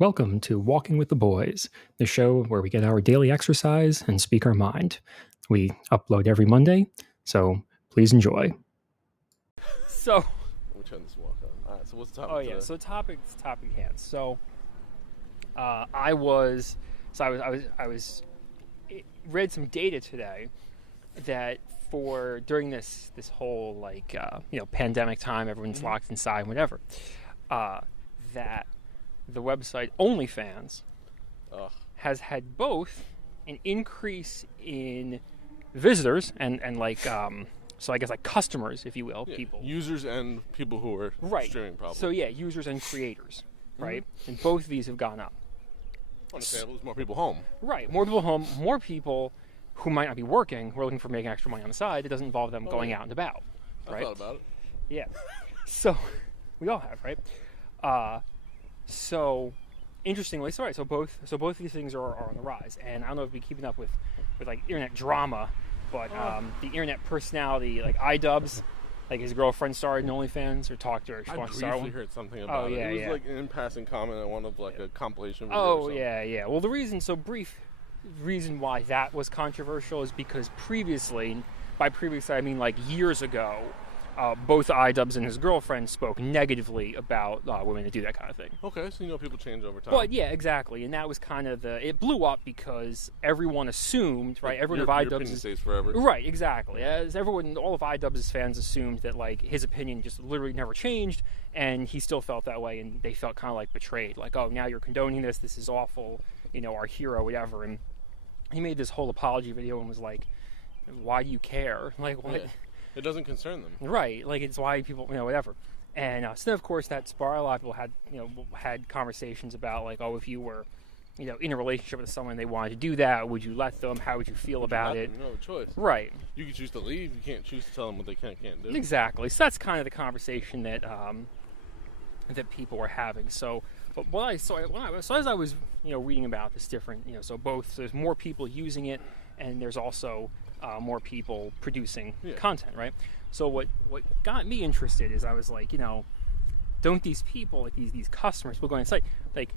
Welcome to Walking with the Boys, the show where we get our daily exercise and speak our mind. We upload every Monday, so please enjoy. So, Let me turn this walk on. All right, so what's the topic today? so topic hand. So, I read some data today that during this whole pandemic time, everyone's locked inside, whatever. That the website OnlyFans has had both an increase in visitors and so I guess like customers, if you will, people. Users and people who are streaming probably. So yeah, users and creators, right? And both of these have gone up. Understandable, there's more people home. Right, more people home, more people who might not be working, who are looking for making extra money on the side. It doesn't involve them going out and about, right? I thought about it. Yeah. So, we all have, right? So, interestingly, so both of these things are on the rise. And I don't know if you've been keeping up with like internet drama, but the internet personality, like iDubbbz, like his girlfriend started an OnlyFans or talked to her. She wants to start one. I briefly heard something about it. It was like an in-passing comment on one of like a compilation video or something. Yeah. Well, the reason why that was controversial is because previously I mean like years ago, both iDubbbz and his girlfriend spoke negatively about women that do that kind of thing. Okay, so people change over time. But yeah, exactly, and that was kind of it blew up because everyone assumed, right? Everyone of your opinion stays forever. Right, exactly. As all of iDubbbz's fans assumed that like his opinion just literally never changed, and he still felt that way, and they felt kind of like betrayed. Like, oh, now you're condoning this. This is awful. Our hero, whatever. And he made this whole apology video and was like, "Why do you care? Like, what?" Yeah. It doesn't concern them. Right, like it's why people, whatever. And so then, of course, that sparked a lot of people had conversations about like, oh, if you were, in a relationship with someone, they wanted to do that, would you let them? How would you feel about it? You have a choice. Right. You can choose to leave. You can't choose to tell them what they can and can't do. Exactly. So that's kind of the conversation that that people were having. So, but as I was reading about this different, so there's more people using it, and there's also more people producing content, right? So what got me interested is I was like, don't these people, like these customers, people going on site, like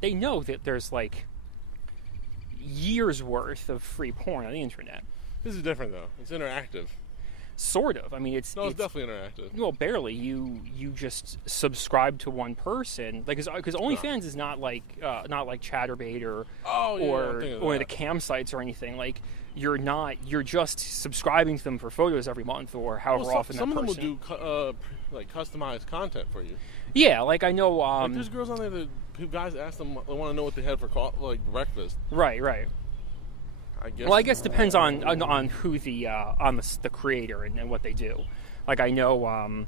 they know that there's like years worth of free porn on the internet. This is different though. It's interactive. Sort of. I mean, it's definitely interactive. Well, barely. You just subscribe to one person, like because OnlyFans is not like Chaturbate or the cam sites or anything. Like you're just subscribing to them for photos every month or however often that person. Some of them will do like customized content for you. Yeah, like I know. Like there's girls on there that guys ask them, they want to know what they had for breakfast. Right. I guess. Well, I guess it depends on who the creator and what they do. Like I know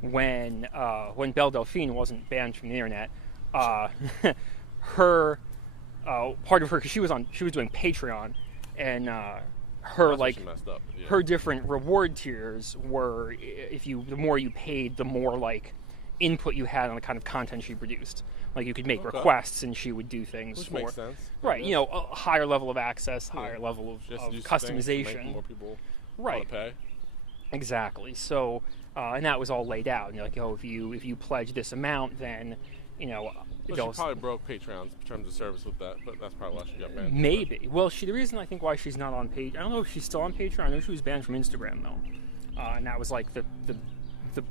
when Belle Delphine wasn't banned from the internet, her part of her, because she was doing Patreon, and her like her different reward tiers were the more you paid, the more like input you had on the kind of content she produced. Like you could make requests, and she would do things. Which makes sense. Right, a higher level of access, higher level of customization. More people want to pay. Exactly. So, and that was all laid out. And you're like, if you pledge this amount, then she probably broke Patreon's terms of service with that, but that's probably why she got banned. Maybe. Well, the reason I think why she's not on Patreon, I don't know if she's still on Patreon. I know she was banned from Instagram though, and that was like the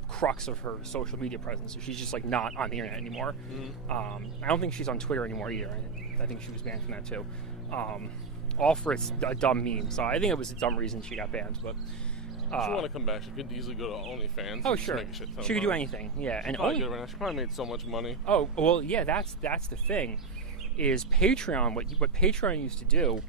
crux of her social media presence. So she's just like not on the internet anymore. I don't think she's on Twitter anymore either. I think she was banned from that too. All for a dumb meme. So I think it was a dumb reason she got banned. But if she want to come back, she could easily go to OnlyFans. Oh sure, she could do anything. Yeah, and she probably made so much money. Oh well, yeah. That's the thing. Is Patreon what Patreon used to do?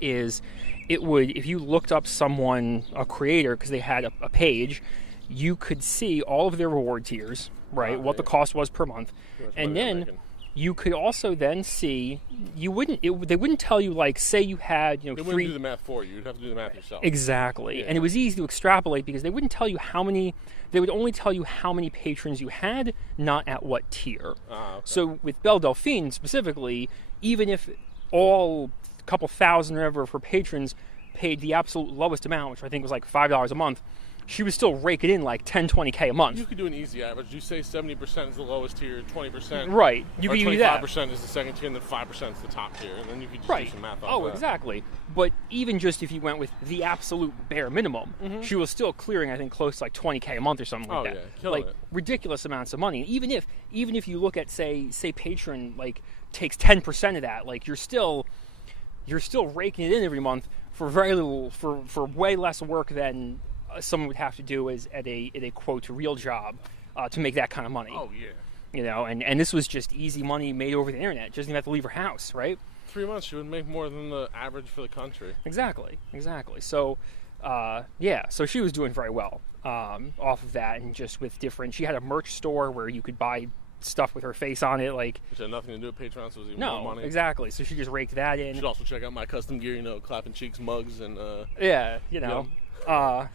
Is it would, if you looked up a creator, because they had a page, you could see all of their reward tiers, right? What the cost was per month, and then you could also then see. They wouldn't tell you, like, say you had they wouldn't do the math for you. You'd have to do the math yourself. Exactly, and it was easy to extrapolate because they wouldn't tell you how many. They would only tell you how many patrons you had, not at what tier. Okay. So with Belle Delphine specifically, even if all couple thousand or whatever of her patrons paid the absolute lowest amount, which I think was like $5 a month, she was still raking in like 10, 20K a month. You could do an easy average. You say 70% is the lowest tier, 20%. Right. You could do that. 25% is the second tier, and then 5% is the top tier. And then you could just do some math on that. Oh, exactly. But even just if you went with the absolute bare minimum, she was still clearing, I think, close to like 20K a month or something like that. Yeah. Killing like it. ridiculous amounts of money. And even if you look at say Patreon like takes 10% of that, like you're still raking it in every month for very little, for way less work than someone would have to do as at a quote real job to make that kind of money. Oh yeah. You know, and this was just easy money made over the internet. She doesn't even have to leave her house, right? 3 months, she would make more than the average for the country. Exactly. So, so she was doing very well off of that, and just with different. She had a merch store where you could buy stuff with her face on it, like which had nothing to do with Patreon, so it was even more money. Exactly. So she just raked that in. You should also check out my custom gear, clapping cheeks mugs and.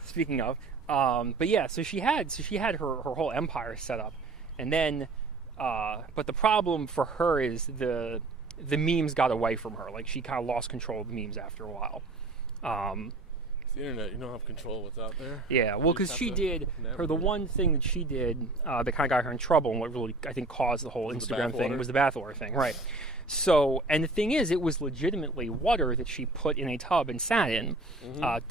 Speaking of, but yeah, so she had her whole empire set up, and then, but the problem for her is the memes got away from her. Like she kind of lost control of the memes after a while. It's the internet. You don't have control of what's out there. Yeah, well, because the one thing that she did that kind of got her in trouble, and what really I think caused the whole Instagram thing was the bathwater thing, right? So, and the thing is, it was legitimately water that she put in a tub and sat in.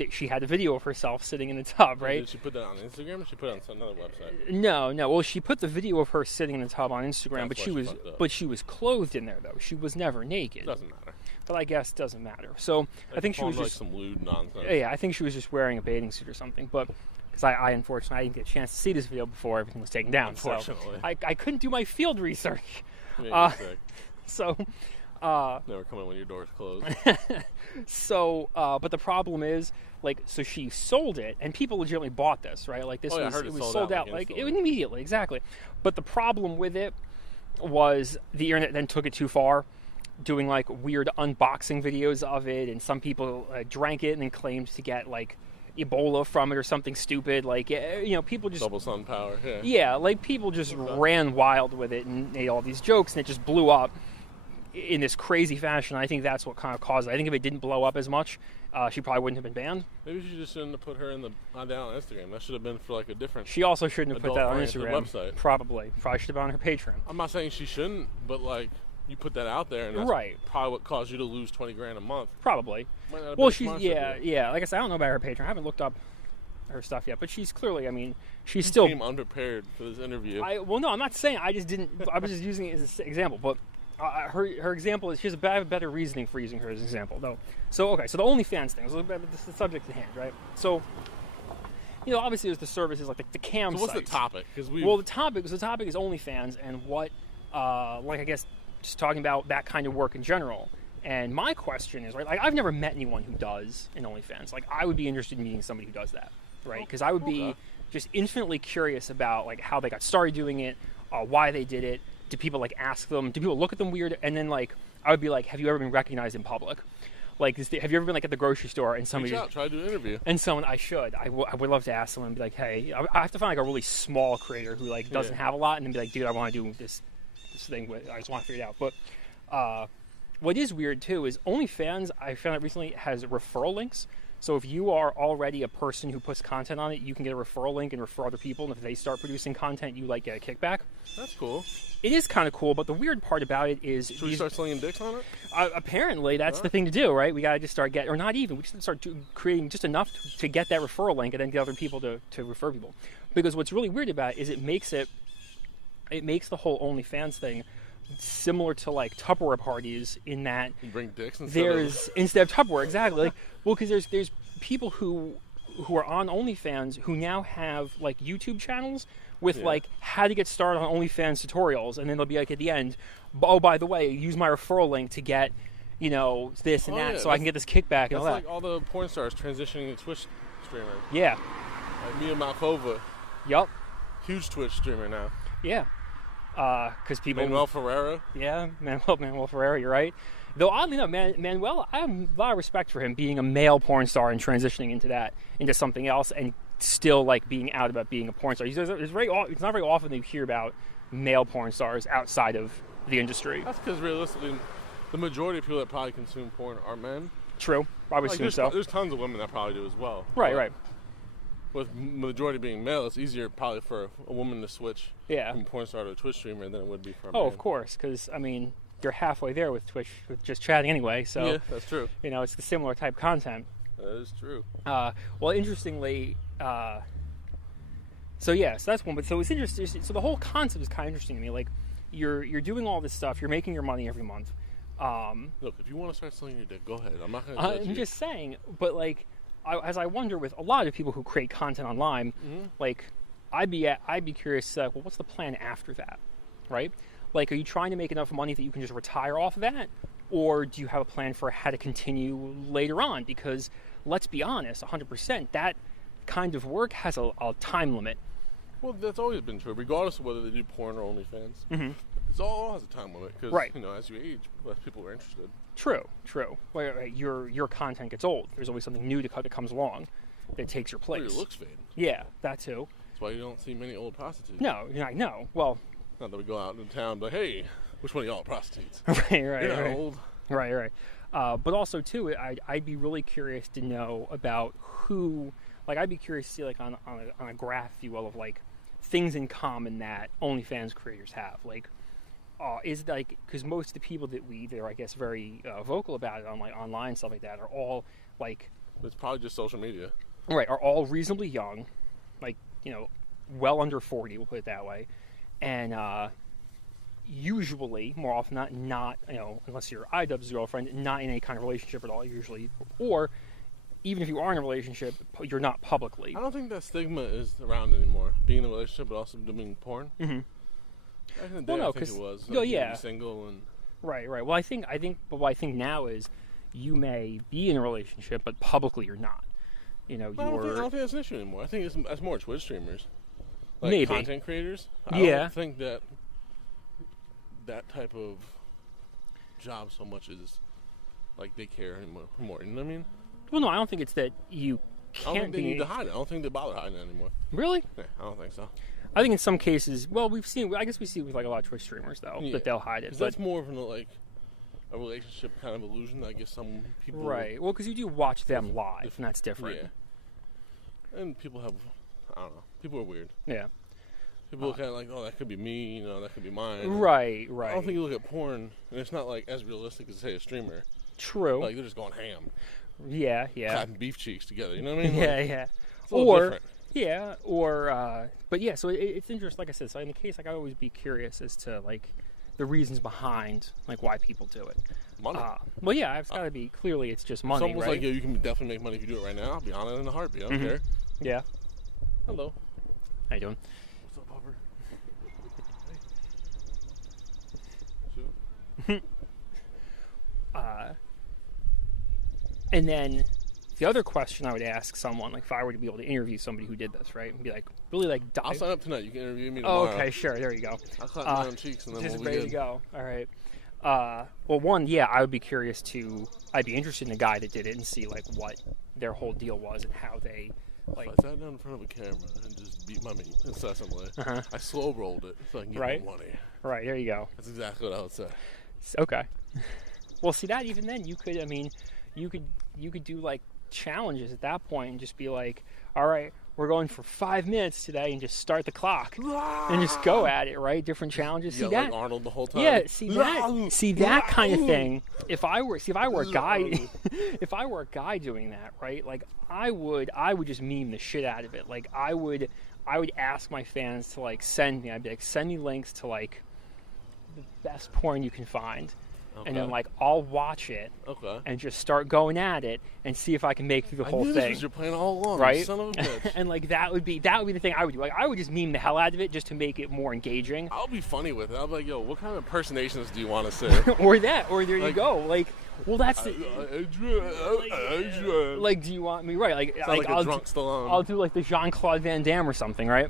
She had a video of herself sitting in the tub, right? Did she put that on Instagram, or she put it on another website? No. Well, she put the video of her sitting in the tub on Instagram, That's but she was clothed in there though. She was never naked. Doesn't matter. But I guess it doesn't matter. So I think she was like just some lewd nonsense. Yeah, I think she was just wearing a bathing suit or something. But because I unfortunately I didn't get a chance to see this video before everything was taken down. Unfortunately, so I couldn't do my field research. So. Never come in when your door's closed. So, but the problem is, so she sold it, and people legitimately bought this, right? Like this was sold out, like immediately, exactly. But the problem with it was the internet then took it too far, doing like weird unboxing videos of it, and some people drank it and then claimed to get like Ebola from it or something stupid. Like people just double sun power. Yeah, like people just ran wild with it and made all these jokes, and it just blew up in this crazy fashion. I think that's what kind of caused it. I think if it didn't blow up as much, she probably wouldn't have been banned. Maybe she just shouldn't have put her down on Instagram. That should have been for like a different. She also shouldn't have put that on Instagram. Website. Probably should have been on her Patreon. I'm not saying she shouldn't, but like you put that out there, and that's probably what caused you to lose $20,000 a month. Probably. Well, she's yeah. Like I said, I don't know about her Patreon. I haven't looked up her stuff yet, but she's clearly. I mean, she's still. Came unprepared for this interview. No, I'm not saying. I just didn't. I was just using it as an example, but. Her example is, here's a better reasoning for using her as an example, though. So the OnlyFans thing, so this is the subject at hand, right? So, obviously there's the services like the cam. So what's sites. The topic? The topic is OnlyFans and what, I guess, just talking about that kind of work in general. And my question is, right? Like I've never met anyone who does an OnlyFans. Like I would be interested in meeting somebody who does that, right? Because I would be just infinitely curious about like how they got started doing it, why they did it. Do people like ask them? Do people look at them weird? And then like I would be like, have you ever been recognized in public? Like, have you ever been like at the grocery store and somebody try to do an interview? And someone I would love to ask someone and be like, hey, I have to find like a really small creator who like doesn't have a lot, and then be like, dude, I want to do this thing. I just want to figure it out. But what is weird too is OnlyFans. I found out recently has referral links. So if you are already a person who puts content on it, you can get a referral link and refer other people. And if they start producing content, you like get a kickback. That's cool. It is kind of cool, but the weird part about it is... Should we start slinging dicks on it? Apparently, that's the thing to do, right? We got to just start getting... Or not even. We just start creating just enough to get that referral link and then get other people to refer people. Because what's really weird about it is it makes the whole OnlyFans thing similar to like Tupperware parties in that... You bring dicks instead of Tupperware, exactly. Like, well, because there's people who are on OnlyFans who now have like YouTube channels with like how to get started on OnlyFans tutorials, and then they'll be like at the end, oh, by the way, use my referral link to get this and that, so I can get this kickback and all that. That's like all the porn stars transitioning to Twitch streamer. Yeah. Like Mia Malkova. Yup. Huge Twitch streamer now. Yeah. Because people. Manuel Ferrera. Yeah, Manuel Ferrera. You're right. Though oddly enough, Manuel, I have a lot of respect for him being a male porn star and transitioning into something else, and still like being out about being a porn star. It's not very often that you hear about male porn stars outside of the industry. That's because realistically, the majority of people that probably consume porn are men. True, I would assume so. There's tons of women that probably do as well. Right. with majority being male, it's easier probably for a woman to switch from a porn star to a Twitch streamer than it would be for a man. Oh, of course, because, I mean, you're halfway there with Twitch, with just chatting anyway, so... Yeah, that's true. You know, it's the similar type content. That is true. Well, interestingly... So that's one. But so it's interesting. So the whole concept is kind of interesting to me. Like, you're doing all this stuff. You're making your money every month. Look, if you want to start selling your dick, go ahead. I'm not going to judge you. I'm just saying. But like, as I wonder with a lot of people who create content online, like, I'd be curious. Well, what's the plan after that, right? Like, are you trying to make enough money that you can just retire off of that, or do you have a plan for how to continue later on? Because let's be honest, 100%, that kind of work has a time limit. Well, that's always been true, regardless of whether they do porn or OnlyFans. Mm-hmm. It's all has a time limit because, right. You know, as you age, less people are interested. True. Well, your content gets old. There's always something new that comes along that takes your place. Or your looks fade. Yeah, that too. That's why you don't see many old prostitutes. No. Well, not that we go out in town, but hey, which one of y'all are prostitutes? right. You're not old. Right. But also too, I'd be really curious to know about who. Like, I'd be curious to see, like, on a graph, if you will, of, like, things in common that OnlyFans creators have. Like, is, like, because most of the people that are, I guess, very vocal about it on, like, online and stuff like that are all, like... It's probably just social media. Right, are all reasonably young, like, you know, well under 40, we'll put it that way. And usually, more often not, you know, unless you're IDubbbz's girlfriend, not in any kind of relationship at all, usually. Or... even if you are in a relationship, you're not publicly. I don't think that stigma is around anymore. Being in a relationship, but also doing porn. Mm-hmm. Back in the day, I think it was. Like, yeah. Single and. Right. Well, I think what I think now is you may be in a relationship, but publicly you're not. You know, I don't think that's an issue anymore. I think that's more Twitch streamers, like maybe content creators. I don't think that type of job so much is like they care anymore. You know what I mean? Well, no, I don't think it's that you can't. I don't think they need to hide it. I don't think they bother hiding it anymore. Really? Yeah, I don't think so. I think in some cases, well, we see with like a lot of Twitch streamers though that they'll hide it. But that's more of a relationship kind of illusion. I guess some people. Right. Well, because you do watch them live, and that's different. Yeah. And people have, I don't know. People are weird. Yeah. People look at it like, oh, that could be me. You know, that could be mine. Right. I don't think you look at porn, and it's not like as realistic as say a streamer. True. Like they're just going ham. Yeah. Clapping beef cheeks together. You know what I mean? Yeah. It's a little different. Yeah, or, but yeah, so it's interesting, like I said, so in the case, like, I always be curious as to, like, the reasons behind, like, why people do it. Money. Well, yeah, it's got to be, clearly it's just money, Someone's right? like, you can definitely make money if you do it right now. I'll be on it in a heartbeat. I don't care. Yeah. Hello. How you doing? What's up, Hopper? Sure. And then... the other question I would ask someone, like if I were to be able to interview somebody who did this, right, and be like, really like, I'll sign up tonight. You can interview me tomorrow. Oh, okay, sure. There you go. I'll clap my own cheeks and then just we'll be ready to go. All right. Well, one, yeah, I would be curious to. I'd be interested in the guy that did it and see like what their whole deal was and how they like. If I sat down in front of a camera and just beat my meat incessantly, I slow rolled it so I can get more money. Right. There you go. That's exactly what I would say. Okay. Well, see that even then you could. I mean, you could do like challenges at that point and just be like, all right, we're going for 5 minutes today and just start the clock and just go at it, right? Different challenges. See that? Like Arnold the whole time. Yeah, see that kind of thing. If I were a guy doing that, right? Like I would just meme the shit out of it. Like I would ask my fans to like send me links to like the best porn you can find. Okay. And then, like, I'll watch it and just start going at it and see if I can make through the whole thing. This was your plan all along, right? Son of a bitch. And like that would be the thing I would do. Like, I would just meme the hell out of it just to make it more engaging. I'll be funny with it. I'll be like, yo, what kind of impersonations do you want to say? Or there you go. Like, well, that's the. Like, do you want me right? Like I'll drunk Stallone. I'll do like the Jean-Claude Van Damme or something, right?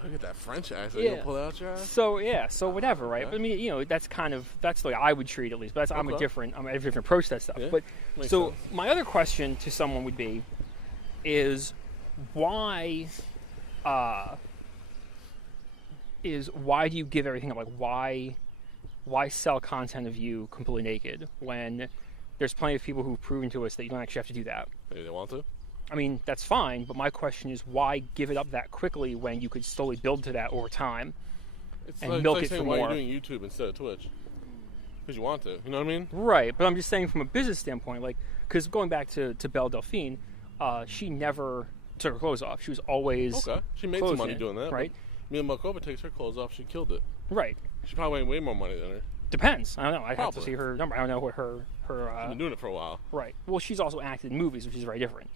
I get that French accent. You pull out your ass. So whatever, right? But I mean, you know, that's the way I would treat it at least. But I have a different approach to that stuff. Yeah, but so sense. My other question to someone would be, is why do you give everything up? Like why sell content of you completely naked when there's plenty of people who've proven to us that you don't actually have to do that? Maybe they want to. I mean, that's fine, but my question is, why give it up that quickly when you could slowly build to that over time and milk it for more? Why you're doing YouTube instead of Twitch? Because you want to, you know what I mean? Right, but I'm just saying from a business standpoint, like, because going back to Belle Delphine, she never took her clothes off. She was always She made some money doing that, right? Mia Malkova takes her clothes off. She killed it. Right. She probably made way more money than her. Depends. I don't know. I'd have to see her number. I don't know what her. She's been doing it for a while. Right. Well, she's also acted in movies, which is very different.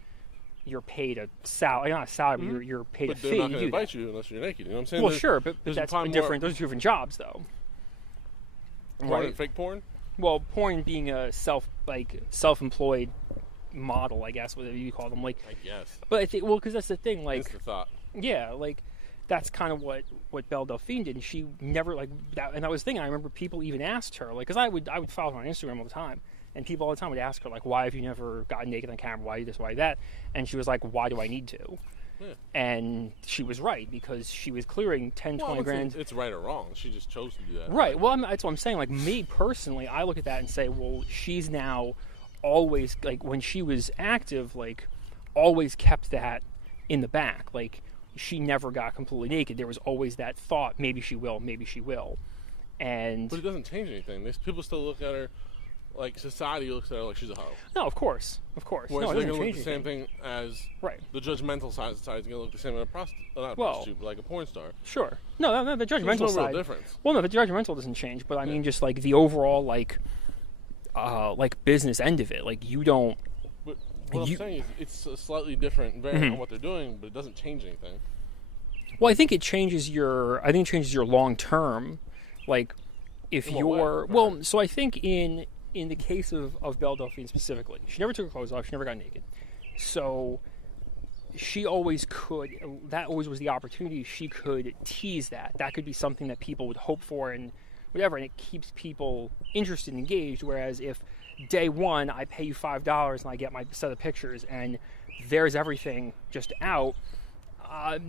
You're paid a salary, not a salary, but you're paid a fee. They're not going to invite you unless you're naked. You know what I'm saying? Well, sure, but that's different. Those are different jobs, though. Porn and fake porn. Well, porn being a self-employed model, I guess, whatever you call them. Like, I guess. But I think, because that's the thing. Like, that's the thought. Yeah, like that's kind of what Belle Delphine did, and she never like that. And that was the thing. I remember people even asked her, like, because I would follow her on Instagram all the time. And people all the time would ask her, like, why have you never gotten naked on camera? Why this, why that? And she was like, why do I need to? Yeah. And she was right, because she was clearing 10, 20 grand. It's right or wrong. She just chose to do that. Right. Well, that's what I'm saying. Like, me personally, I look at that and say, well, she's now always, like, when she was active, like, always kept that in the back. Like, she never got completely naked. There was always that thought, maybe she will, maybe she will. And but it doesn't change anything. People still look at her. Like, society looks at her like she's a hoe. No, of course. Whereas they're going to look the same thing as the judgmental side of society is going to look the same as a prostitute, but like a porn star. Sure. No, the judgmental side. There's no real difference. Well, no, the judgmental doesn't change, but I mean just like the overall like business end of it. Like, you don't. But what I'm saying is it's a slightly different variant on what they're doing, but it doesn't change anything. Well, I think it changes your long term, like if you're so I think in the case of Belle Delphine specifically, she never took her clothes off. She never got naked. So she always could. That always was the opportunity. She could tease that. That could be something that people would hope for and whatever, and it keeps people interested and engaged. Whereas if day one I pay you $5 and I get my set of pictures and there's everything just out,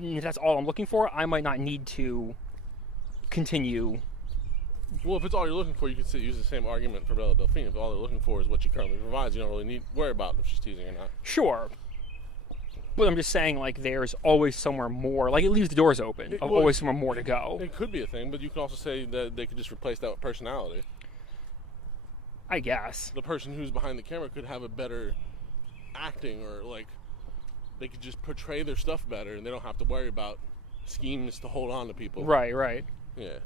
if that's all I'm looking for, I might not need to continue. Well, if it's all you're looking for, you could use the same argument for Belle Delphine. If all they're looking for is what she currently provides, you don't really need to worry about if she's teasing or not. Sure. But I'm just saying, like, there's always somewhere more. Like, it leaves the doors open. Always somewhere more to go. It could be a thing, but you can also say that they could just replace that with personality. I guess. The person who's behind the camera could have a better acting, or, like, they could just portray their stuff better, and they don't have to worry about schemes to hold on to people. Right. Yeah.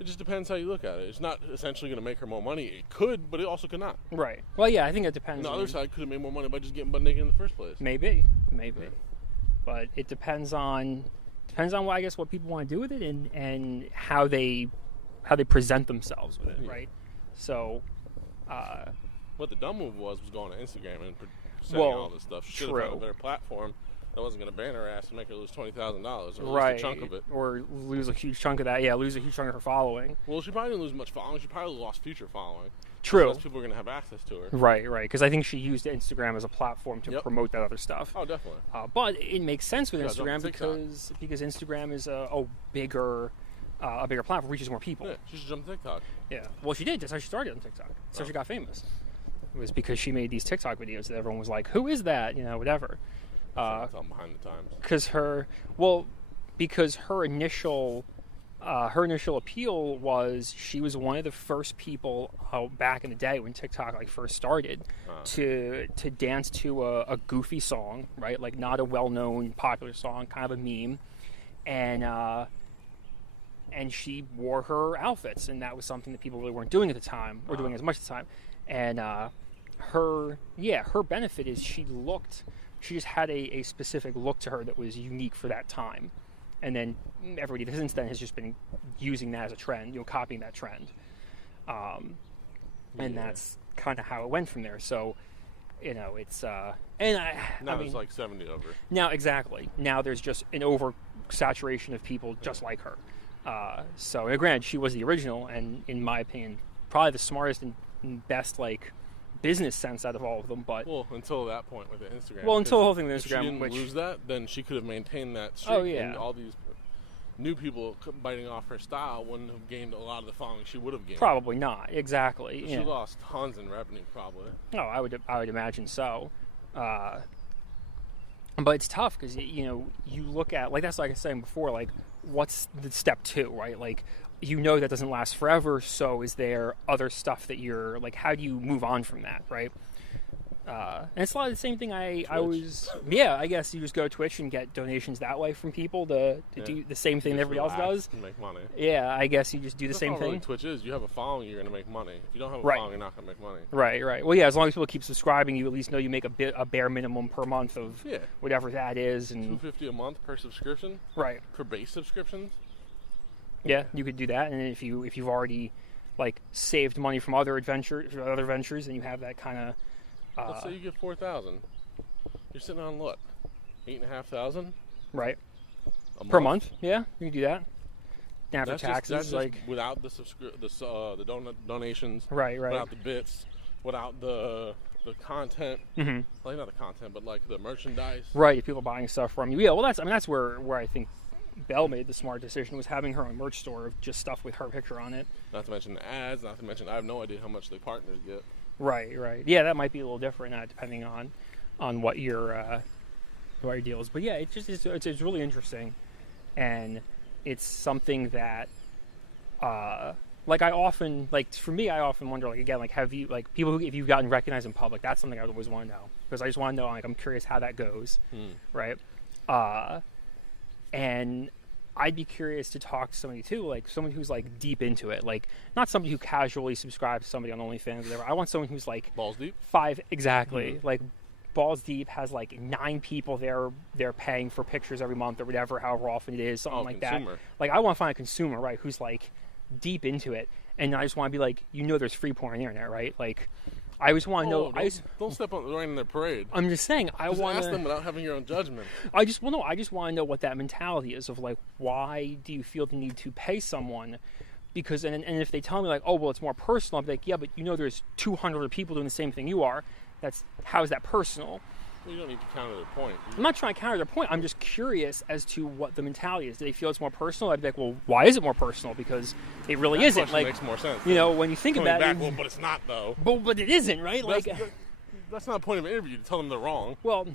It just depends how you look at it. It's not essentially going to make her more money. It could, but it also could not. Right. Well, yeah, I think it depends. On the other side, could have made more money by just getting butt naked in the first place. Maybe. But it depends on what, I guess, what people want to do with it and how they present themselves with it, right? So, what the dumb move was going to Instagram and saying all this stuff. She should have found a better platform that wasn't going to ban her ass and make her lose $20,000 or lose a chunk of it. Or lose a huge chunk of that. Yeah, lose a huge chunk of her following. Well, she probably didn't lose much following. She probably lost future following. True. Less people are going to have access to her. Right. Because I think she used Instagram as a platform to promote that other stuff. Oh, definitely. But it makes sense with Instagram because Instagram is a bigger platform, reaches more people. Yeah, she should jump to TikTok. Yeah. Well, she did. That's how she started on TikTok. That's how she got famous. It was because she made these TikTok videos that everyone was like, "Who is that?" Whatever. It's all behind the times. Because her initial appeal was she was one of the first people back in the day when TikTok like first started to dance to a goofy song, right? Like not a well-known popular song, kind of a meme, and she wore her outfits, and that was something that people really weren't doing at the time or doing as much at the time, and her benefit is she just had a specific look to her that was unique for that time. And then everybody since then has just been using that as a trend, copying that trend. And that's kind of how it went from there. So, it's... now it's like 70 over. Now, exactly. Now there's just an oversaturation of people just like her. So, granted, she was the original, and in my opinion, probably the smartest and best, like... business sense out of all of them, but until that point with the Instagram. Until the whole thing with Instagram, if she didn't lose that, then she could have maintained that streak. Oh yeah, and all these new people biting off her style wouldn't have gained a lot of the following she would have gained. Probably not, exactly. So she lost tons in revenue, probably. No, I would imagine so. But it's tough because, you look at, like, that's like I was saying before, like, what's the step 2, right? Like, that doesn't last forever, so is there other stuff that you're, like, how do you move on from that, right? And it's a lot of the same thing I guess you just go to Twitch and get donations that way from people to do the same thing that everybody else does. And make money. Yeah, I guess you just do the same thing. Really Twitch is. You have a following, you're going to make money. If you don't have a following, you're not going to make money. Right. Well, yeah, as long as people keep subscribing, you at least know you make a bare minimum per month of whatever that is. And $250 a month per subscription. Right. Per base subscriptions. Yeah, you could do that, and if you've already like saved money from other ventures, and you have that kind of. Let's say you get $4,000. You're sitting on what? $8,500. Right. Per month? Yeah, you can do that. After taxes, that's like without the donations. Right. Without the bits, without the content. Mm-hmm. Like not the content, but like the merchandise. Right. If people are buying stuff from you. Yeah. Well, that's where I think Belle made the smart decision, was having her own merch store of just stuff with her picture on it. Not to mention the ads. Not to mention I have no idea how much the partners get. Right. Yeah, that might be a little different, depending on what your deal is. But yeah, it's really interesting, and it's something that, like, I often wonder, like, again, like, have you, like, people who, if you've gotten recognized in public, that's something I always want to know, because I just want to know, like, I'm curious how that goes, right? And I'd be curious to talk to somebody too, like someone who's like deep into it, like not somebody who casually subscribes to somebody on OnlyFans or whatever. I want someone who's like balls deep. Like balls deep, has like 9 people they're paying for pictures every month or whatever, however often it is, something like consumer. That. Like I want to find a consumer, right, who's like deep into it, and I just want to be like, there's free porn on the internet, right? Like I always want to know. Don't step on right in their parade. I'm just saying. I want to ask them without having your own judgment. I just want to know what that mentality is of, like, why do you feel the need to pay someone? Because and if they tell me, like, oh well, it's more personal, I'm like, yeah, but there's 200 other people doing the same thing you are. How is that personal? Well, you don't need to counter their point. I'm not trying to counter their point. I'm just curious as to what the mentality is. Do they feel it's more personal? I'd be like, well, why is it more personal? Because it really isn't. Like, makes more sense. When you think about it. Well, but it's not though. But it isn't, right? That's not the point of an interview, to tell them they're wrong. Well,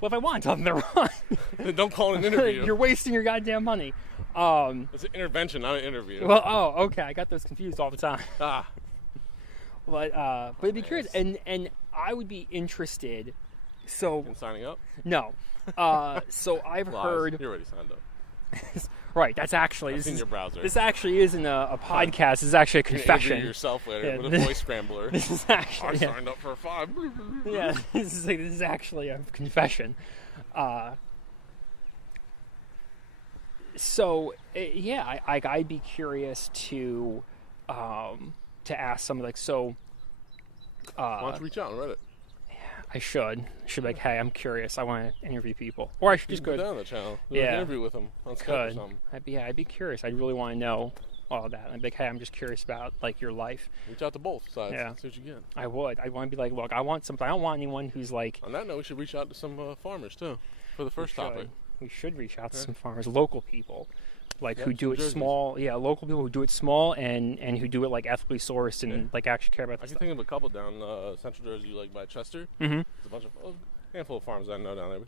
if I want to tell them they're wrong, then don't call it an interview. You're wasting your goddamn money. It's an intervention, not an interview. Well, okay, I got those confused all the time. But it'd be curious, and I would be interested. So in signing up? No. So I've heard. You already signed up. Right. That's actually. I've seen your browser. This actually isn't a podcast. This is actually a confession. You yourself later with a voice scrambler. This is actually. I signed up for 5. Yeah. This is actually a confession. So yeah, I'd be curious to ask somebody, like, so. Why don't you reach out on Reddit? I should be like, hey, I'm curious. I want to interview people, or I should just go down the channel. Do an interview with them on Skype or something. I'd be curious. I'd really want to know all that. I'd be like, hey, I'm just curious about, like, your life. Reach out to both sides. Yeah. See what you get. I would. I want to be like, look, I want something. I don't want anyone who's like. On that note, we should reach out to some farmers too, for the first topic. We should reach out to some farmers, local people. Like, who do it small, local people who do it small and who do it, like, ethically sourced and like actually care about. I can think of a couple down Central Jersey, like by Chester. Mm-hmm. There's a handful of farms I know down there. We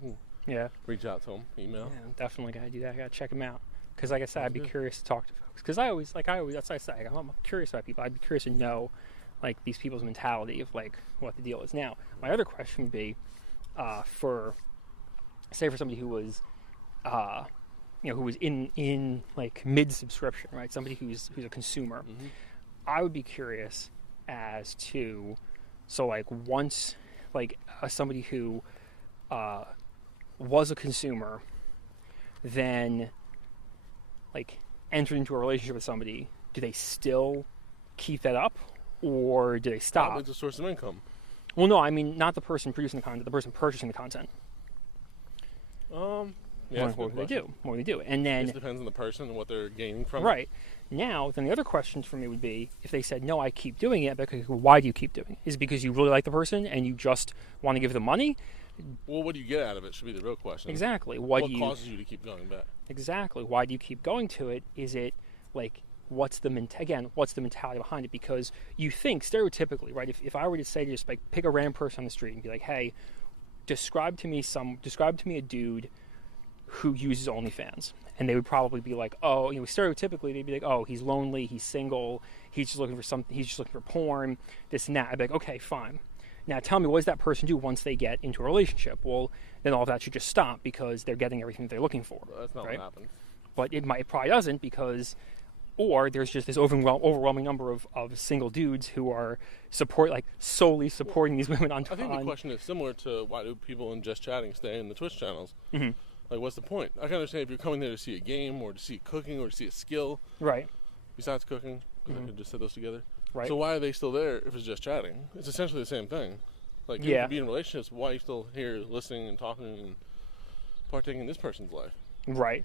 can reach out to them, email. Yeah, definitely gotta do that. I gotta check them out, because like I said, I'd be curious to talk to folks. Because I always that's what I say. I'm curious about people. I'd be curious to know, like, these people's mentality of, like, what the deal is. Now, my other question would be, for somebody who was. Who was in like mid-subscription, right? Somebody who's a consumer. Mm-hmm. I would be curious as to, so, like, once, like, somebody who was a consumer, then, like, entered into a relationship with somebody, do they still keep that up, or do they stop? Probably it's a source of income. Well, no, I mean, not the person producing the content, the person purchasing the content. Yeah, what do they do? And then it depends on the person and what they're gaining from it. Right. Now, then the other question for me would be, if they said, no, I keep doing it, because why do you keep doing it? Is it because you really like the person and you just want to give them money? Well, what do you get out of it should be the real question. Exactly. What causes you to keep going back? Exactly. Why do you keep going to it? Is it, like, what's the mentality behind it? Because you think, stereotypically, right, if I were to say, just, like, pick a random person on the street and be like, hey, describe to me a dude who uses OnlyFans, and they would probably be like, oh, stereotypically they'd be like, oh, he's lonely, he's single, he's just looking for something, he's just looking for porn, this and that. I'd be like, okay, fine. Now tell me, what does that person do once they get into a relationship? Well, then all of that should just stop because they're getting everything they're looking for. Well, that's not right? what happens. But it probably doesn't, because, or there's just this overwhelming number of single dudes who are solely supporting these women on. I think the question is similar to why do people in Just Chatting stay in the Twitch channels? Mm-hmm. Like, what's the point? I can understand if you're coming there to see a game or to see cooking or to see a skill. Right. Besides cooking, Mm-hmm. I could just set those together. Right. So why are they still there if it's just chatting? It's essentially the same thing. Like, you could be in relationships, why are you still here listening and talking and partaking in this person's life? Right.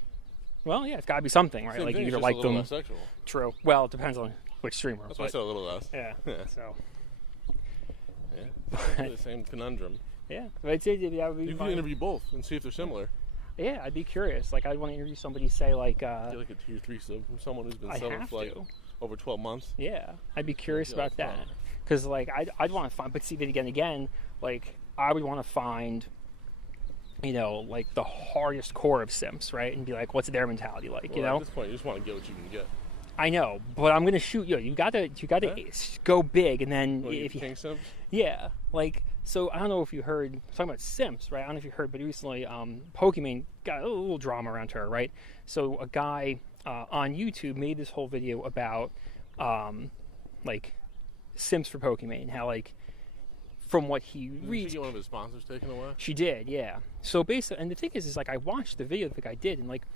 Well, yeah, it's got to be something, right? Same like thing, you either it's like just a little them. less sexual. True. Well, it depends on which streamer. That's why I said a little less. Yeah. Yeah. So. Yeah. It's the same conundrum. Yeah. But I'd say that would be. You can interview both and see if they're similar. Yeah, I'd be curious. Like, I'd want to interview somebody, say, like... Get like a tier 3 sub from someone who's been selling for like over 12 months. Yeah, I'd be curious about that. Because, like, I'd want to find... But see, that again, like, I would want to find, like, the hardest core of simps, right? And be like, what's their mentality like, At this point, you just want to get what you can get. I know, but I'm going to shoot you. You got to go big, and then... If you think simps? Yeah, like... So I don't know if you heard, talking about simps, right? I don't know if you heard, but recently Pokimane got a little drama around her, right? So a guy on YouTube made this whole video about like simps for Pokimane, how like from what he reads. Did she get one of his sponsors taken away? She did, yeah. So basically, and the thing is like I watched the video that the guy did, and like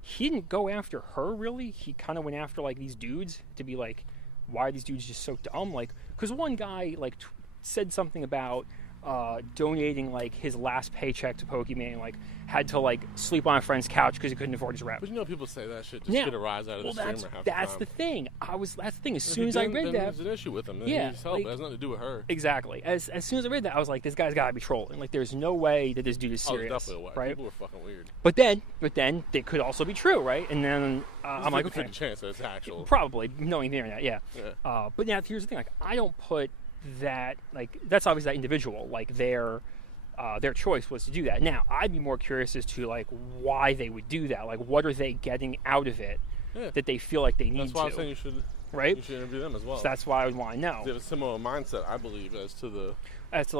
he didn't go after her really. He kind of went after like these dudes to be like, why are these dudes just so dumb? Like, because one guy like said something about donating like his last paycheck to Pokimane, like had to like sleep on a friend's couch because he couldn't afford his rep. But people say that shit just get a rise out of the streamer half that's the the thing. That's the thing. As time. soon as I read that, there's an issue with him. He needs help. It has nothing to do with her. Exactly. As soon as I read that, I was like, this guy's got to be trolling. Like, there's no way that this dude is serious. Oh, definitely a way. Right? People are fucking weird. But then they could also be true, right? And then I'm like, okay, chance that it's actual. Probably knowing the internet, yeah. But now here's the thing: like, I don't put that like that's obviously that individual, like their choice was to do that. Now I'd be more curious as to like why they would do that. Like, what are they getting out of it that they feel like they need to? That's why I'm saying you should interview them as well. So that's why I would want to know. They have a similar mindset, I believe, as to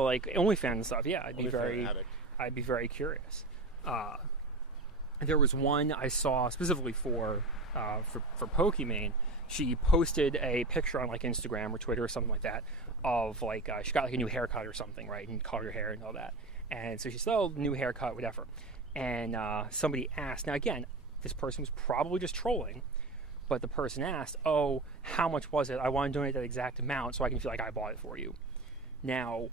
like OnlyFans and stuff. Yeah, I'd be very curious. There was one I saw specifically for Pokimane. She posted a picture on like Instagram or Twitter or something like that of like she got like a new haircut or something, right, and colored her hair and all that. And so she said, "Oh, new haircut, whatever." And somebody asked. Now again, this person was probably just trolling, but the person asked, "Oh, how much was it? I want to donate that exact amount so I can feel like I bought it for you." Now,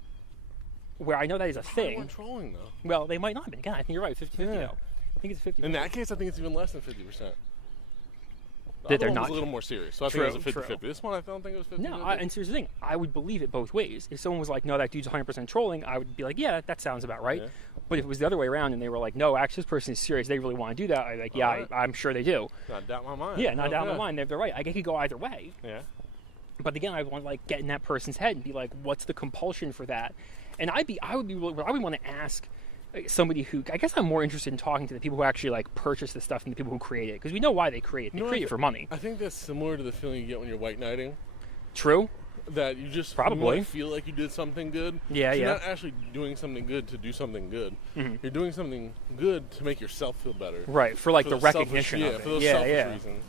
where I know that is a thing. Trolling though. Well, they might not have been. Again, I think you're right. 50-50 though. I think it's 50-50. In that case, I think it's even less than 50%. That they're not was a little more serious, so I think it was a 50-50. This one, I don't think it was 50-50. No, and here's the thing: I would believe it both ways. If someone was like, "No, that dude's 100% trolling," I would be like, "Yeah, that sounds about right." Yeah. But if it was the other way around and they were like, "No, actually, this person is serious. They really want to do that," I'd be like, "Yeah, right. I'm sure they do." Not doubt my mind. Yeah, not doubt my mind. They're right. I could go either way. Yeah. But again, I want to like get in that person's head and be like, "What's the compulsion for that?" And I would want to ask somebody who, I guess I'm more interested in talking to the people who actually like purchase the stuff than the people who create it, because we know why they create it. They create it for money. I think that's similar to the feeling you get when you're white knighting. True. That you just probably feel like you did something good. Yeah, You're not actually doing something good to do something good. Mm-hmm. You're doing something good to make yourself feel better. Right, for like the recognition of it. For those selfish reasons.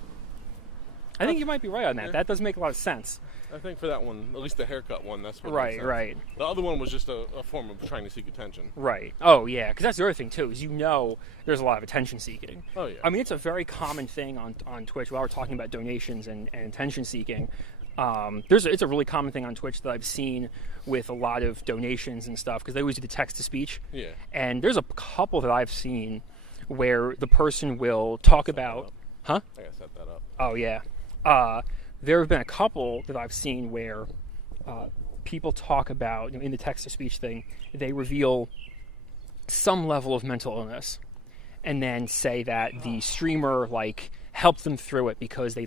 I think you might be right on that. Yeah. That does make a lot of sense. I think for that one, at least the haircut one, that's what makes sense. Right. The other one was just a form of trying to seek attention. Right. Oh, yeah, because that's the other thing, too, is there's a lot of attention seeking. Oh, yeah. I mean, it's a very common thing on Twitch. While we're talking about donations and attention seeking, it's a really common thing on Twitch that I've seen with a lot of donations and stuff, because they always do the text-to-speech. Yeah. And there's a couple that I've seen where the person will talk about... Huh? I gotta set that up. Oh, yeah. There have been a couple that I've seen where people talk about, in the text-to-speech thing, they reveal some level of mental illness and then say that the streamer, like, helped them through it because they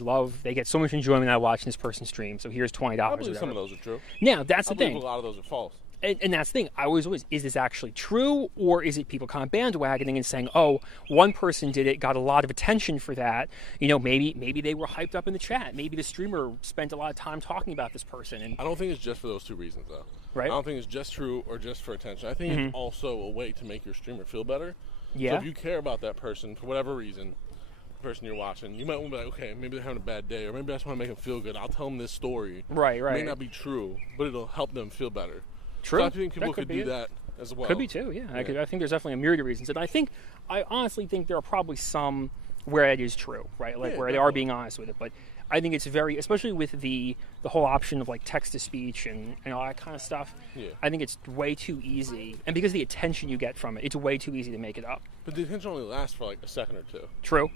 get so much enjoyment out of watching this person stream, so here's $20 or whatever. I believe some of those are true. Yeah, that's the thing. A lot of those are false. And that's the thing. I always, is this actually true, or is it people kind of bandwagoning and saying, oh, one person did it, got a lot of attention for that. Maybe they were hyped up in the chat. Maybe the streamer spent a lot of time talking about this person. And I don't think it's just for those two reasons, though. Right. I don't think it's just true or just for attention. I think it's also a way to make your streamer feel better. Yeah. So if you care about that person for whatever reason, the person you're watching, you might want to be like, okay, maybe they're having a bad day, or maybe I just want to make them feel good. I'll tell them this story. Right. It may not be true, but it'll help them feel better. True. So I think people could do that as well. Could be too, yeah. I think there's definitely a myriad of reasons. And I honestly think there are probably some where it is true, right? Like where they are being honest with it. But I think it's very, especially with the whole option of like text to speech and all that kind of stuff. Yeah. I think it's way too easy, and because of the attention you get from it, it's way too easy to make it up. But the attention only lasts for like a second or two. True.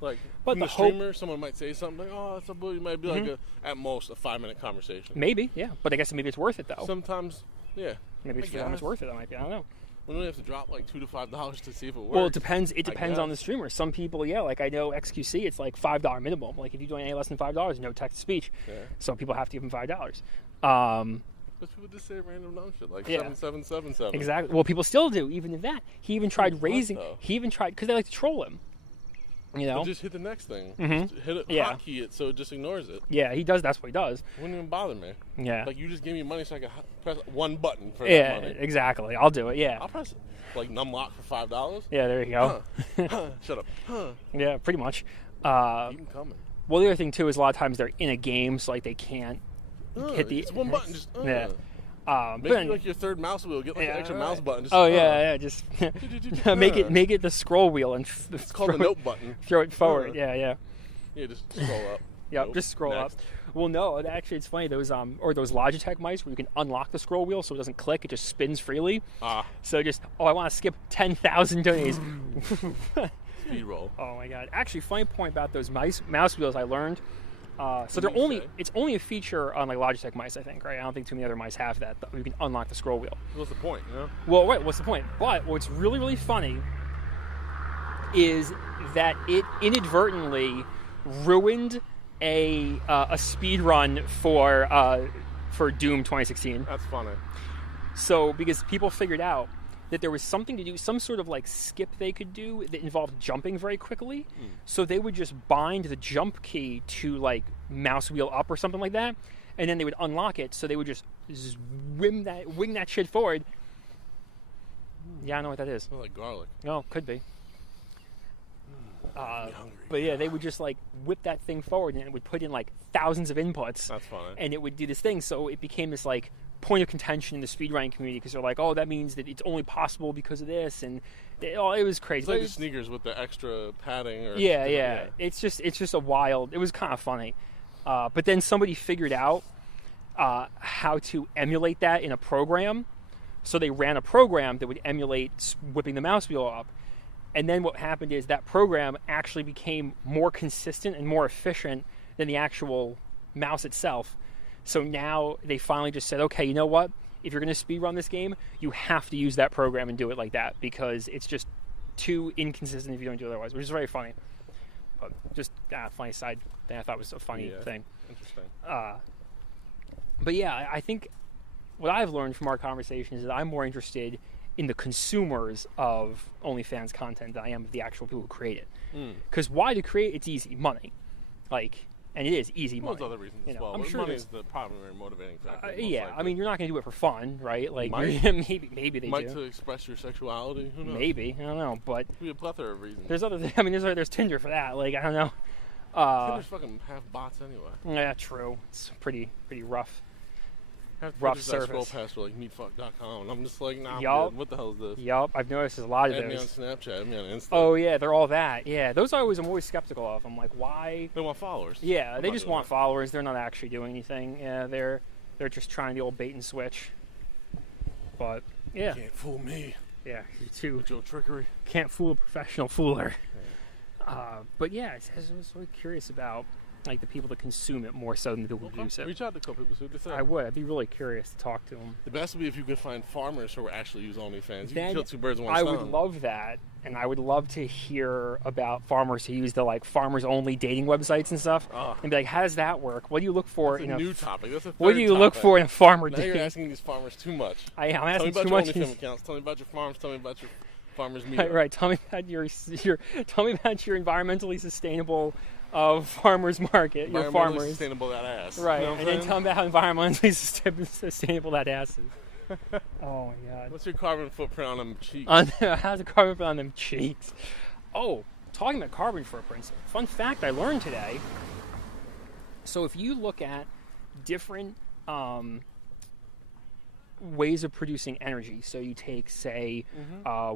Like, but from the streamer, someone might say something like, "Oh, that's a bully." It might be like at most a 5-minute conversation. Maybe, yeah. But I guess maybe it's worth it though. Sometimes, yeah. Maybe for them it's worth it. I don't know. We don't have to drop like $2 to $5 to see if it works. Well, it depends. It depends on the streamer. Some people, like I know XQC, it's like $5 minimum. Like if you do any less than $5, no text to speech. Yeah. So people have to give him $5. But people just say random dumb shit like 7777. Exactly. Well, people still do. Even in that, he even tried raising. He even tried because they like to troll him. But just hit the next thing. Just hit it, hotkey it, so it just ignores it. Yeah, he does. That's what he does. It wouldn't even bother me. Yeah. Like you just gave me money so I could press one button for that money. Yeah, exactly. I'll do it. Yeah. I'll press like numlock for $5. Yeah, there you go. Shut up. Yeah, pretty much. Keep them coming. Well, the other thing too is a lot of times they're in a game, so like they can't hit the. It's one button. Just yeah. Make like your third mouse wheel. Get like an extra mouse button. Just, just make it the scroll wheel and it's called the note button. Throw it forward. Yeah, just scroll up. Yep, just scroll up. Well, no, actually, it's funny. Those those Logitech mice where you can unlock the scroll wheel so it doesn't click; it just spins freely. So just I want to skip 10,000 days. Speed roll. Oh my god! Actually, funny point about those mouse wheels I learned. So it's only a feature on like Logitech mice, I think, right? I don't think too many other mice have that. You can unlock the scroll wheel. What's the point? Well, right. What's the point? But what's really, really funny is that it inadvertently ruined a speed run for Doom 2016. That's funny. So because people figured out that there was something to do, some sort of like skip they could do that involved jumping very quickly. So they would just bind the jump key to like mouse wheel up or something like that, and then they would unlock it. So they would just wing that shit forward. Yeah, I know what that is. Like garlic. No, could be. But yeah, they would just like whip that thing forward, and it would put in like thousands of inputs. That's funny. And it would do this thing, so it became this like point of contention in the speedrunning community because they're like, oh, that means that it's only possible because of this, and it was crazy. It's like the sneakers with the extra padding. Or yeah. It's just a wild. It was kind of funny, but then somebody figured out how to emulate that in a program. So they ran a program that would emulate whipping the mouse wheel up. And then what happened is that program actually became more consistent and more efficient than the actual mouse itself. So now they finally just said, okay, you know what? If you're going to speedrun this game, you have to use that program and do it like that because it's just too inconsistent if you don't do it otherwise, which is very funny. But just funny side thing I thought was a funny thing. Interesting. But yeah, I think what I've learned from our conversations is that I'm more interested in the consumers of OnlyFans content than I am of the actual people who create it. Because why to create? It's easy. Money. And it is easy money. There's other reasons as well. I'm sure money is the primary motivating factor. I mean, you're not going to do it for fun, right? Like, maybe they do. To express your sexuality. Who knows? Maybe, I don't know, but could be a plethora of reasons. There's other. There's Tinder for that. Like, I don't know. Tinder's fucking half bots anyway. Yeah, true. It's pretty rough. Rough service. I scroll past for like meatfuck.com and I'm just like, nah, what the hell is this? Yup, I've noticed there's a lot of those. Add me on Snapchat, add me on Insta. Oh yeah, they're all that. Yeah, those I'm always skeptical of. I'm like, why? They want followers. Yeah, they just want followers. They're not actually doing anything. Yeah, they're just trying the old bait and switch. But yeah, you can't fool me. Yeah, you too. With your trickery. Can't fool a professional fooler. But yeah, I was really curious about like the people that consume it more so than the people who produce it. Reach out to a couple people, see what they say. I would. I'd be really curious to talk to them. The best would be if you could find farmers who actually use OnlyFans. You can kill two birds with one I stone. would love that, and I would love to hear about farmers who use the like farmers-only dating websites and stuff, and be like, how does that work? What do you look for in a new topic? That's a what do you look for in a farmer now date? You're asking these farmers too much. I'm asking too much. Tell me about your OnlyFans accounts. Tell me about your farms. Tell me about your farmers' meetup. Right. Tell me about your environmentally sustainable farmers market. Your farmers. Sustainable that ass. Right. You know what and then tell me how environmentally sustainable that ass is. Oh my God. What's your carbon footprint on them cheeks? How's the carbon footprint on them cheeks? Oh, talking about carbon footprints. Fun fact I learned today. So if you look at different ways of producing energy, so you take, say,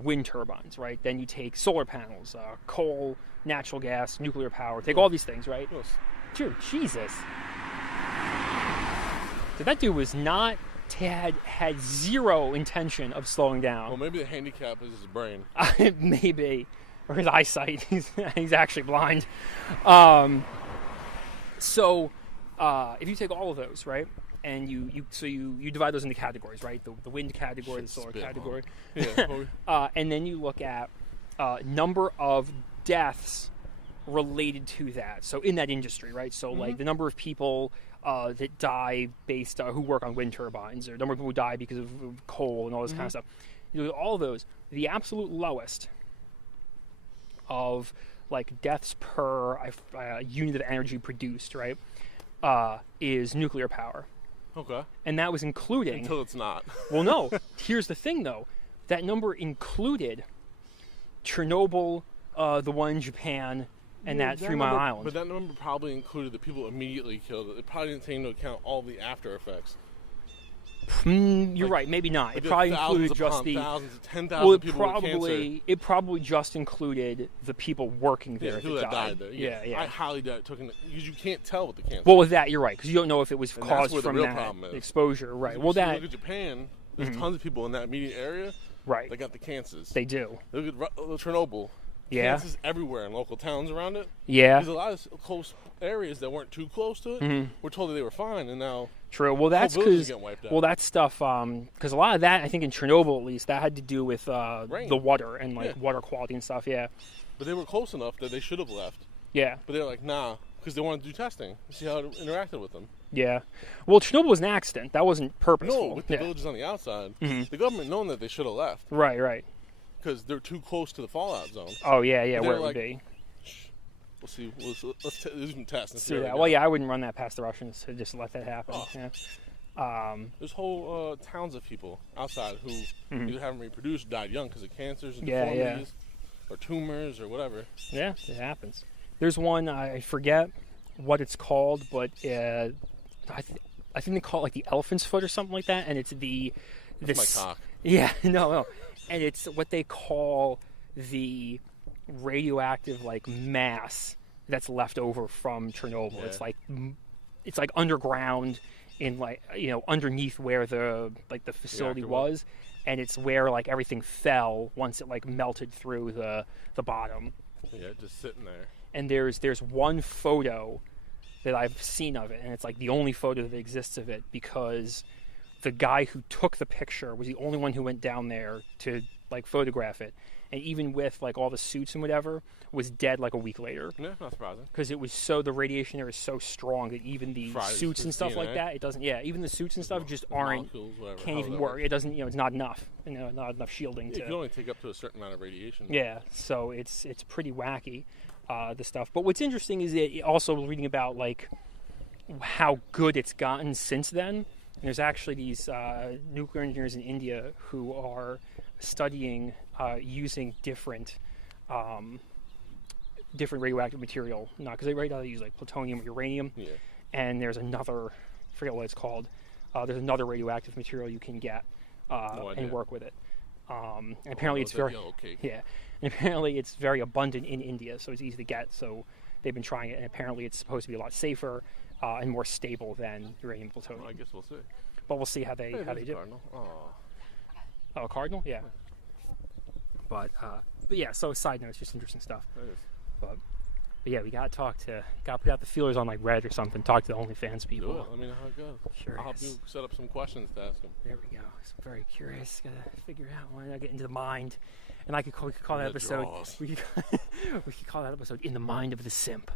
wind turbines, right? Then you take solar panels, coal, natural gas, nuclear power. Take all these things, right? Yes. Dude, Jesus. So that dude was not had zero intention of slowing down. Well, maybe the handicap is his brain. Maybe, or his eyesight. He's actually blind. So if you take all of those, right, and you divide those into categories, right? The wind category, the solar category, and then you look at number of deaths related to that. So in that industry, right? So like the number of people that die based who work on wind turbines, or number of people who die because of coal and all this kind of stuff. You know, all of those, the absolute lowest of like deaths per unit of energy produced, right, is nuclear power. Okay. And that was including... Until it's not. Well, no. Here's the thing, though. That number included Chernobyl, the one in Japan, and that 3 Mile Island. But that number probably included the people immediately killed. It probably didn't take into account all the after effects. You're right. Maybe not. It probably included just the... Thousands, 10,000 people with cancer. It probably just included the people working there that died there. Yeah. I highly doubt it took into... Because you can't tell with the cancer. Well, with that, you're right. Because you don't know if it was and caused from that exposure. Right. Well, that... Look at Japan. There's tons of people in that immediate area. Right. That got the cancers. They do. Look at Chernobyl. Yeah. Cancers everywhere in local towns around it. Yeah. There's a lot of close areas that weren't too close to it. We're told that they were fine, and now... True. Well, that's because... Well, that stuff... Because a lot of that, I think in Chernobyl at least, that had to do with the water and like water quality and stuff, yeah. But they were close enough that they should have left. Yeah. But they were like, nah, because they wanted to do testing to see how it interacted with them. Yeah. Well, Chernobyl was an accident. That wasn't purposeful. No, with the villages on the outside, the government knowing that they should have left. Right. Because they're too close to the fallout zone. Oh, yeah, where it would be. We'll see. Let's do some tests. And see that. Well, yeah, I wouldn't run that past the Russians to just let that happen. Oh. Yeah. There's whole towns of people outside who either haven't reproduced, died young because of cancers and deformities, or tumors or whatever. Yeah, it happens. There's one, I forget what it's called, but I think they call it like the elephant's foot or something like that, and it's That's my cock. Yeah, no. And it's what they call the radioactive like mass that's left over from Chernobyl. Yeah. It's like underground in like underneath where the facility was, and it's where like everything fell once it like melted through the bottom. Yeah, just sitting there. And there's one photo that I've seen of it, and it's like the only photo that exists of it because the guy who took the picture was the only one who went down there to like photograph it, and even with like all the suits and whatever, was dead like a week later. Yeah, not surprising. Because the radiation there is so strong that even the suits and stuff like that, it doesn't. Yeah, even the suits and stuff just can't even work. It doesn't. It's not enough. Not enough shielding. You can only take up to a certain amount of radiation. Yeah, so it's pretty wacky, the stuff. But what's interesting is that also reading about like how good it's gotten since then. And there's actually these nuclear engineers in India who are studying using different radioactive material. Not because right now they use like plutonium or uranium. Yeah. And there's another, I forget what it's called. There's another radioactive material you can get and work with it. And apparently it's very And apparently it's very abundant in India, so it's easy to get. So they've been trying it, and apparently it's supposed to be a lot safer and more stable than uranium plutonium. Well, I guess we'll see. But we'll see how they do. Cardinal. Oh, a cardinal? Yeah. But yeah. So side note, it's just interesting stuff. It is. But But yeah, we gotta put out the feelers on like Reddit or something. Talk to the OnlyFans people. Do it. Let me know how it goes. I'll help you set up some questions to ask them. There we go. I'm very curious. Gotta figure out when I get into the mind, and we could call that episode. We could call that episode "In the Mind of the Simp."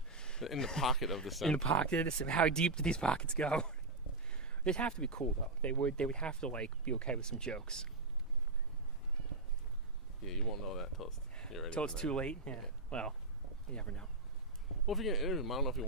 In the pocket of the simp. In the pocket of the simp. How deep do these pockets go? They'd have to be cool though. They would have to like be okay with some jokes. Yeah, you won't know that till it's Too late. Yeah. Well, you never know. Well, if you're gonna interview him, I don't know if you want